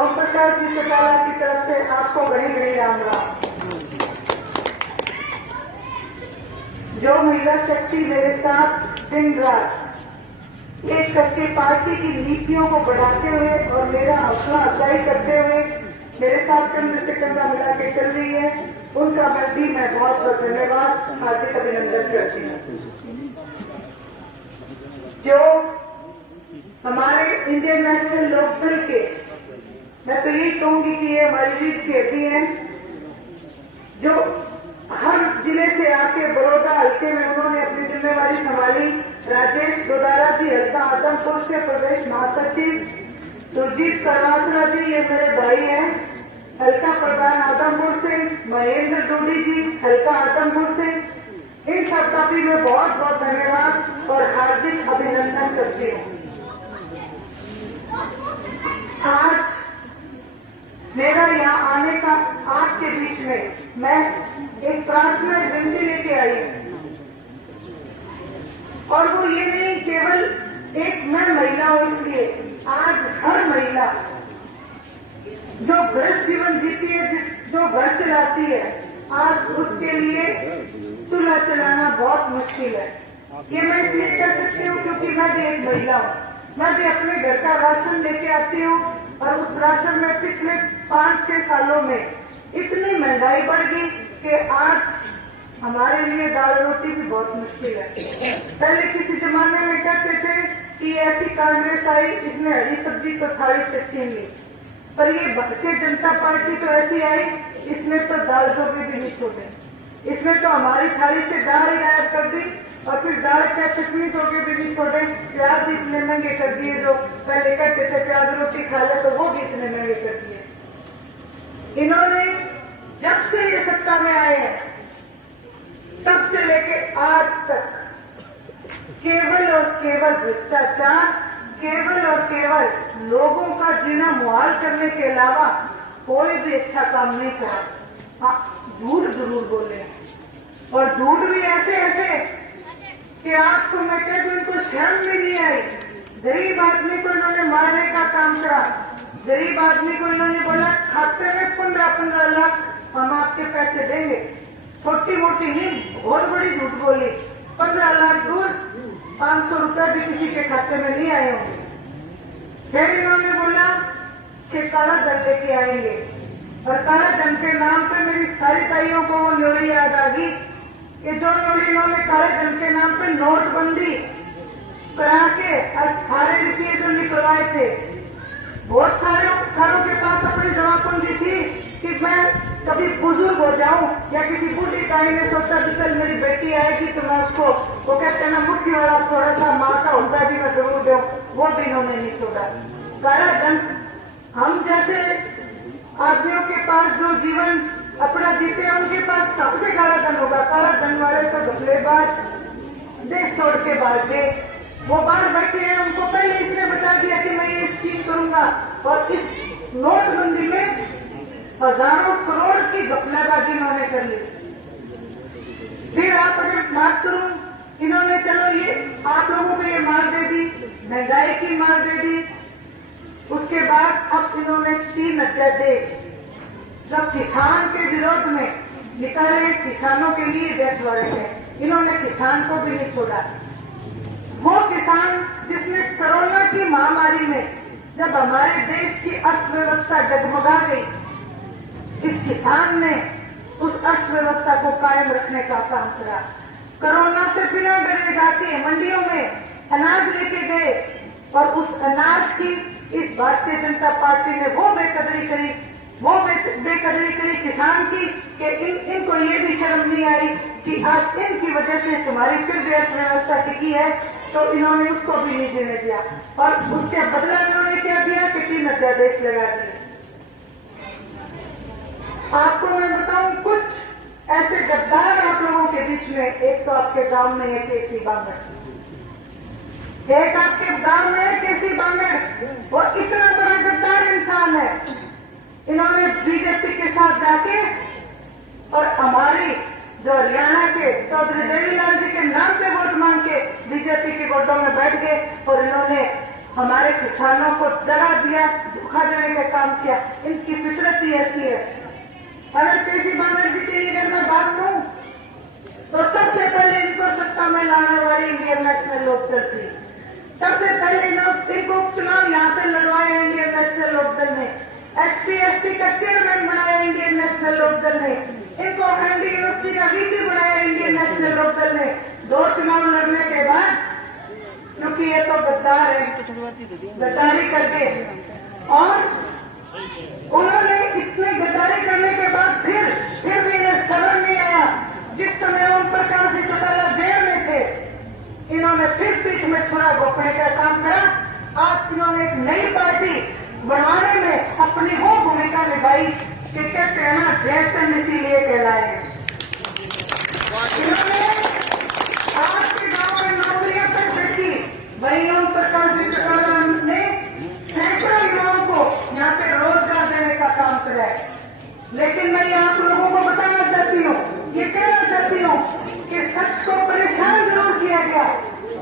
ओम प्रकाश जी चौटाला की तरफ से आपको बड़ी बड़ी राम राम। जो महिला शक्ति मेरे साथ दिन रात एक करके पार्टी की नीतियों को बढ़ाते हुए और मेरा हौसला अफजाई करते हुए मेरे साथ कंधे से कंधा मिला के चल रही है, उनका मैं बहुत बहुत धन्यवाद हार्दिक अभिनंदन करती हूँ। जो हमारे इंडियन नेशनल लोकदल के, मैं तो यही कहूंगी कि ये हमारी रीढ़ की हड्डी है, जो हर जिले से आके बड़ौदा हल्के में उन्होंने अपनी जिम्मेवारी संभाली। राजेश दोदारा जी हल्का आदमपुर से प्रदेश महासचिव, सुरजीत करवासरा जी ये मेरे भाई हैं, हल्का प्रधान आदमपुर से, महेंद्र डोडी जी हल्का आदमपुर से, इन सबका भी मैं बहुत बहुत धन्यवाद और हार्दिक अभिनंदन करती हूँ। आज मेरा यहाँ आने का आपके बीच में मैं एक प्रार्थना विनती लेके आई हूँ, और वो ये नहीं केवल एक मैं महिला हूँ इसलिए, आज हर महिला जो गृहस्थ जीवन जीती है, जो घर चलाती है, आज उसके लिए चूल्हा चलाना बहुत मुश्किल है। ये मैं इसलिए कह सकती हूँ क्योंकि मैं भी एक महिला हूँ। मैं भी अपने घर का राशन लेके आती हूँ और उस राशन में पिछले 5-6 सालों में इतनी महंगाई बढ़ गई कि आज हमारे लिए दाल रोटी भी बहुत मुश्किल है। पहले किसी जमाने में कहते थे कि ऐसी कांग्रेस आई, इसने हरी सब्जी तो थाली से छीन ली, पर ये भारतीय जनता पार्टी तो ऐसी आई, इसने तो दाल धोबी भी नहीं छोड़े, इसने तो हमारी थाली से दाल गायब कर दी और फिर दाल क्या चटनी धोके भी नहीं छोड़े। प्याज इतने महंगे कर दिए, जो पहले कहते थे प्याज रोटी खा ले तो वो भी इतने महंगे कर दिए। इन्होंने जब से ये सत्ता में आए हैं तब से लेके आज तक केवल और केवल भ्रष्टाचार, केवल और केवल लोगों का जीना मुहाल करने के अलावा कोई भी अच्छा काम नहीं करा। हाँ, झूठ जरूर बोले, और झूठ भी ऐसे ऐसे कि आपको मैं कह दूं इनको शर्म भी नहीं आई। गरीब आदमी को इन्होंने मारने का काम करा, गरीब आदमी को इन्होंने बोला खाते में 15-15 लाख हम आपके पैसे देंगे। छोटी मोटी नहीं, बहुत बड़ी झूठ बोली। 15 लाख दूर, 500 रुपया भी किसी के खाते में नहीं आए होंगे। फिर इन्होंने बोला कि काला धन लेके आएंगे, और काला धन के नाम पे मेरी सारी ताइयों को वो न्योड़ी याद आ गई कि जो न्योड़ी इन्होंने काले धन के नाम पे नोटबंदी करा के और सारे रुपये जो निकलवाए थे, बहुत सारों के पास अपनी जमापूंजी थी कि मैं कभी बुजुर्ग हो जाऊं, या किसी बूढ़ी ताई ने सोचा कि चल मेरी बेटी आएगी तो मैं उसको, वो कहते हैं ना मुट्ठी वाला थोड़ा सा माँ का होता भी मैं जरूर दूं, वो भी इन्होंने नहीं छोड़ा। काला धन हम जैसे आदमियों के पास जो जीवन अपना जीते हैं उनके पास कब से काला धन होगा। काला धन वाले तो घपलेबाज, देश छोड़ के भाग गए, वो बाहर बैठे हैं, उनको पहले इसने बता दिया कि मैं ये स्कीम करूंगा, और इस नोटबंदी में हजारों करोड़ की घपलाबाजी इन्होंने कर ली। फिर आप अगर बात करूं, इन्होंने चलो ये आप लोगों को ये मार दे दी, महंगाई की मार दे दी, उसके बाद अब इन्होंने 3 अध्यादेश जो किसान के विरोध में निकाले, किसानों के लिए व्यक्त हो रहे हैं, इन्होंने किसान को भी नहीं छोड़ा। वो किसान जिसने कोरोना की महामारी में जब हमारे देश की अर्थव्यवस्था डगमगा गई, इस किसान ने उस अर्थव्यवस्था को कायम रखने का काम करा। कोरोना से बिना डरे जाके मंडियों में अनाज लेके गए, और उस अनाज की इस भारतीय जनता पार्टी ने वो बेकदरी करी किसान की कि इनको ये भी शर्म नहीं आई कि आज इनकी वजह से तुम्हारी फिर भी अर्थव्यवस्था टिकी है, तो इन्होंने उसको भी नहीं देने दिया, और उसके बदला इन्होंने क्या दिया कि 3 अध्यादेश लगा दिए। आपको मैं बताऊं, कुछ ऐसे गद्दार आप लोगों के बीच में, एक तो आपके गांव में है केसी बांगड़, एक आपके गांव में है केसी बांगड़, वो इतना बड़ा गद्दार इंसान है। इन्होंने बीजेपी के साथ जाके और हमारी जो हरियाणा के चौधरी देवीलाल जी के नाम पे वोट मांग के बीजेपी के वोटों में बैठ गए, और इन्होंने हमारे किसानों को जगा दिया, धोखा देने का काम किया। इनकी फितरत ही ऐसी है। अगर केसी बनर्जी की अगर मैं बात करूं तो सबसे पहले इनको सत्ता में लाने वाली इंडियन नेशनल लोकदल थी। सबसे पहले इनको चुनाव यहाँ से लड़वाया इंडियन नेशनल लोकदल ने। HPSC का चेयरमैन बनाया इंडियन नेशनल लोकदल ने। इनको एमडी यूनिवर्सिटी का वीसी बनाया इंडियन नेशनल लोकदल ने। 2 चुनाव लड़ने के बाद, क्योंकि ये तो गद्दार है, गद्दारी करके, और उन्होंने इतने गद्दारी करने के बाद फिर भी इन्हें सबर नहीं आया। जिस समय ओम प्रकाश जी चौटाला जेल में थे, इन्होंने फिर पीठ में छुरा घोंपने का काम करा। आज इन्होंने एक नई पार्टी बनवाने में अपनी वो भूमिका निभाई कि कहते हैं ना, जयचंद इसीलिए कहलाए हैं। इन्होंने आज के गांव में नौकरियां तक बेची। वही ओम प्रकाश जी चौटाला ने सैकड़ों युवाओं को यहाँ पे रोजगार देने का काम करा है। लेकिन मैं आप लोगों को बताना चाहती हूँ, ये कहना चाहती हूँ कि सच को परेशान जरूर किया गया।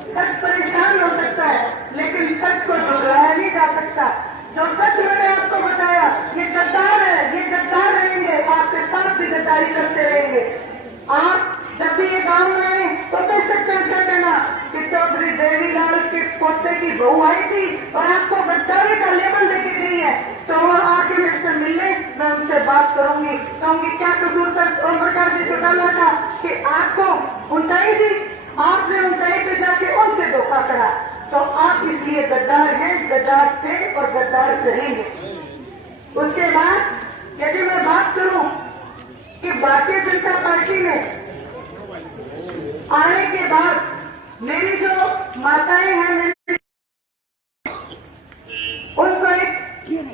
सच परेशान हो सकता है, लेकिन सच को झुठलाया नहीं जा सकता। जो सच मैंने आपको बताया, ये गद्दार है, ये गद्दार रहेंगे, आपके साथ भी गद्दारी करते रहेंगे। आप जब भी ये गांव में आए तो बेशक चर्चा करना कि चौधरी देवीलाल के पोते की बहू आई थी और आपको गद्दारी का लेबल देके गई है, तो वो आके मेरे से मिलने, मैं उनसे बात करूंगी। कहूंगी क्या कसूर तक ओम प्रकाश जी चौटाला का कि आपको ऊंचाई दी, आपने ऊंचाई पे जाके उनसे धोखा करा, तो आप इसलिए गद्दार हैं, गद्दार थे और गद्दार करेंगे। उसके बाद यदि मैं बात करूं कि भारतीय जनता पार्टी में आने के बाद मेरी जो माताएं हैं, उनको एक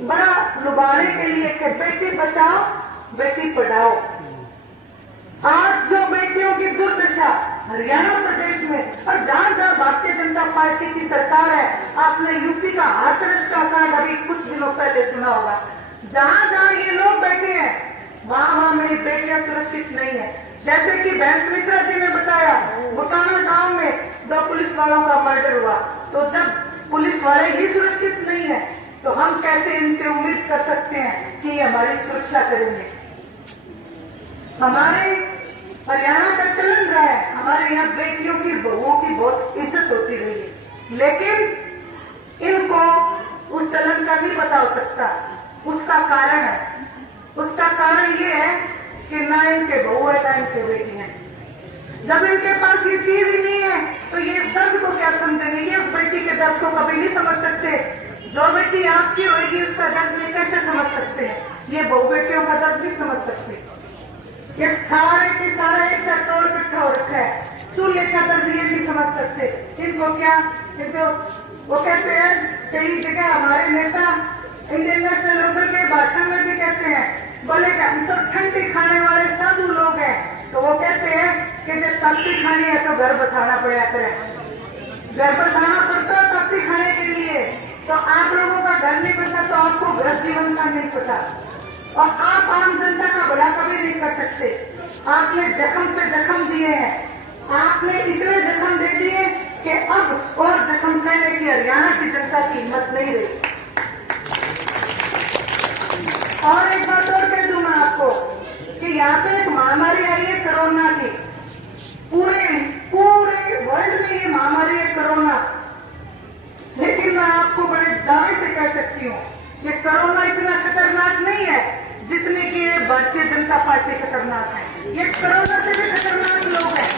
बड़ा लुभाने के लिए कि बेटी बचाओ बेटी पढ़ाओ। आज जो बेटियों की दुर्दशा हरियाणा प्रदेश में और जहां जहां भारतीय जनता पार्टी की सरकार है, आपने यूपी का हाथरस का कांड अभी कुछ दिनों पहले सुना होगा। जहां जहां ये लोग बैठे हैं, वहां मेरी बेटियां सुरक्षित नहीं है। जैसे कि बहन मित्रा जी ने बताया, बुटाना गांव में 2 पुलिस वालों का मर्डर हुआ, तो जब पुलिस वाले ही सुरक्षित नहीं है, तो हम कैसे इनसे उम्मीद कर सकते हैं कि ये हमारी सुरक्षा करेंगे। हमारे हरियाणा का चलन रहा है, हमारे यहाँ बेटियों की, बहुओं की बहुत इज्जत होती रही है, लेकिन इनको उस चलन का नहीं पता हो सकता। उसका कारण है, उसका कारण ये है कि ना इनके बहू है ना इनके बेटी है। जब इनके पास ये चीज ही नहीं है, तो ये इस दर्द को क्या समझेंगे? ये उस बेटी के दर्द को कभी नहीं समझ सकते। जो बेटी आपकी होगी उसका दर्द ये कैसे समझ सकते हैं? ये बहू बेटियों का दर्द नहीं समझ सकते। ये सारे के सारा एक साथ तोड़ इकट्ठा हो रखा है। चूल्हे का दर्द ये नहीं समझ सकते। इनको क्या, इनको वो कहते हैं, कई जगह हमारे नेता इंडियन नेशनल लोकदल के भाषण में भी कहते हैं, बोले कि हम तो ठंडी खाने वाले साधु लोग हैं, तो वो कहते हैं कि जब सब्जी खानी है तो घर बसाना पड़ा करे। घर बसाना पड़ता है सब्जी खाने के लिए, तो आप लोगों का घर नहीं बसा तो आपको गृह जीवन का नहीं पता, और आप आम जनता का भला कभी नहीं कर सकते। आपने जख्म से जख्म दिए हैं, आपने इतने जख्म दे दिए कि अब और जख्म सहने की हरियाणा की जनता की हिम्मत नहीं रही। और एक बात और कह दूं मैं आपको कि यहाँ पे एक महामारी आई है कोरोना की। पूरे वर्ल्ड में ये महामारी है कोरोना, लेकिन मैं आपको बड़े दावे से कह सकती हूँ कि कोरोना इतना खतरनाक नहीं है जितने कि भारतीय जनता पार्टी खतरनाक है। ये कोरोना से भी खतरनाक लोग हैं।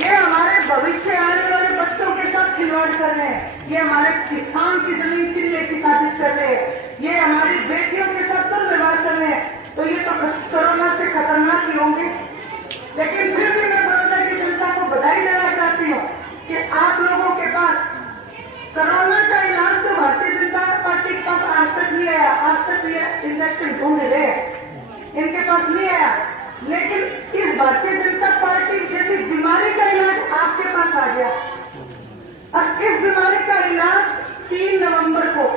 ये हमारे भविष्य आने वाले बच्चों के साथ खिलवाड़ कर रहे हैं। ये हमारे किसान की जमीन छीनने की साजिश कर रहे हैं। ये हमारी बेटियों के साथ दुर्व्यवहार कर रहे हैं। तो ये तो कोरोना से खतरनाक ही होंगे। लेकिन फिर भी मैं बड़ौदा की जनता को बधाई देना चाहती हूँ कि आप लोगों के पास कोरोना का इलाज तो भारतीय जनता पार्टी के पास आज तक नहीं आया। आज तक ये इंजेक्शन ढूंढ रहे हैं, इनके पास नहीं आया। लेकिन इस भारतीय जनता पार्टी जैसी बीमारी का इलाज आपके पास आ गया। और इस बीमारी का इलाज 3 नवंबर को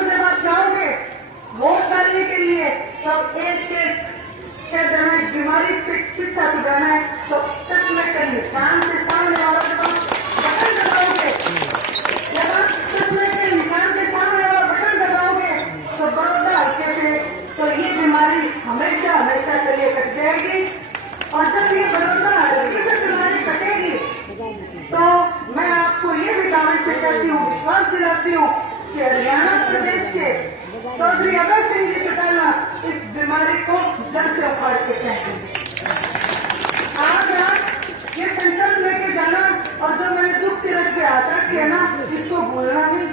जब आप जाओगे वोट डालने के लिए, तब एक क्या जाना है, बीमारी से पीछा छुड़ाना है, तो चश्मे के निशान से सामने वालों के पास बटन दबाओगे। जब आप चश्मे के निशान के चाहती हूँ कि हरियाणा प्रदेश के चौधरी अभय सिंह जी चौटाला इस बीमारी को जड़ से उखाड़ के फेंकेंगे। आज ये संकल्प लेके जाना, और जो मैंने दुख तिरक पे हाथ रखे है ना, इसको भूलना नहीं।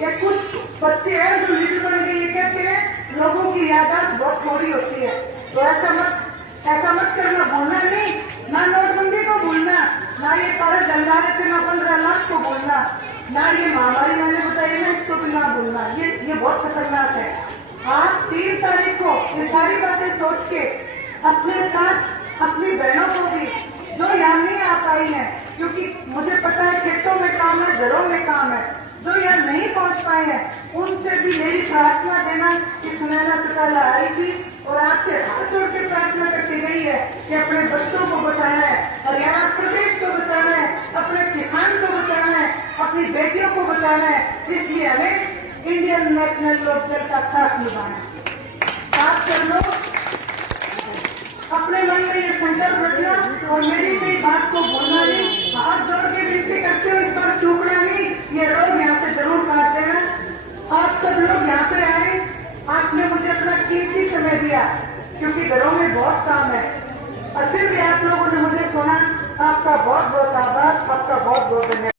ये कुछ बच्चे हैं जो लीडर बन के ये कहते हैं लोगों की याददाश्त बहुत थोड़ी होती है, तो ऐसा मत करना। भूलना नहीं, ना नोटबंदी को भूलना, ना ये कर्ज डंडा रहे थे, ना 15 लाख को भूलना, ना ये महामारी मैंने बताई ना, इसको भी ना भूलना। ये बहुत खतरनाक है। आज 3 तारीख को ये सारी बातें सोच के अपने साथ अपनी बहनों को भी जो यहाँ नहीं आ पाई है, क्योंकि मुझे पता है खेतों में काम है, घरों में काम है, जो यहाँ नहीं पहुँच पाए हैं, उनसे भी मेरी प्रार्थना देना कि सुनैना चौटाला आई थी और आपसे हाथ जोड़ के प्रार्थना करती गई है कि अपने बच्चों को बचाना है, हरियाणा प्रदेश को बचाना है, अपने किसान को बचाना है, अपनी बेटियों को बचाना है। इसलिए हमें इंडियन नेशनल लोकदल का साथ निभाना है। साथ कर लो, अपने मन में ये संकल्प रखना और मेरी भी बात को भूलना नहीं। हाथ जोड़ के विनती करते हो, इस बार चूकना नहीं। ये रोग यहाँ से जरूर काट देना। आप सब लोग यहाँ पे आए, आपने मुझे अपना कीमती समय दिया, क्योंकि घरों में बहुत काम है, और फिर भी आप लोगों ने मुझे सुना। आपका बहुत बहुत आभार, आपका बहुत बहुत धन्यवाद।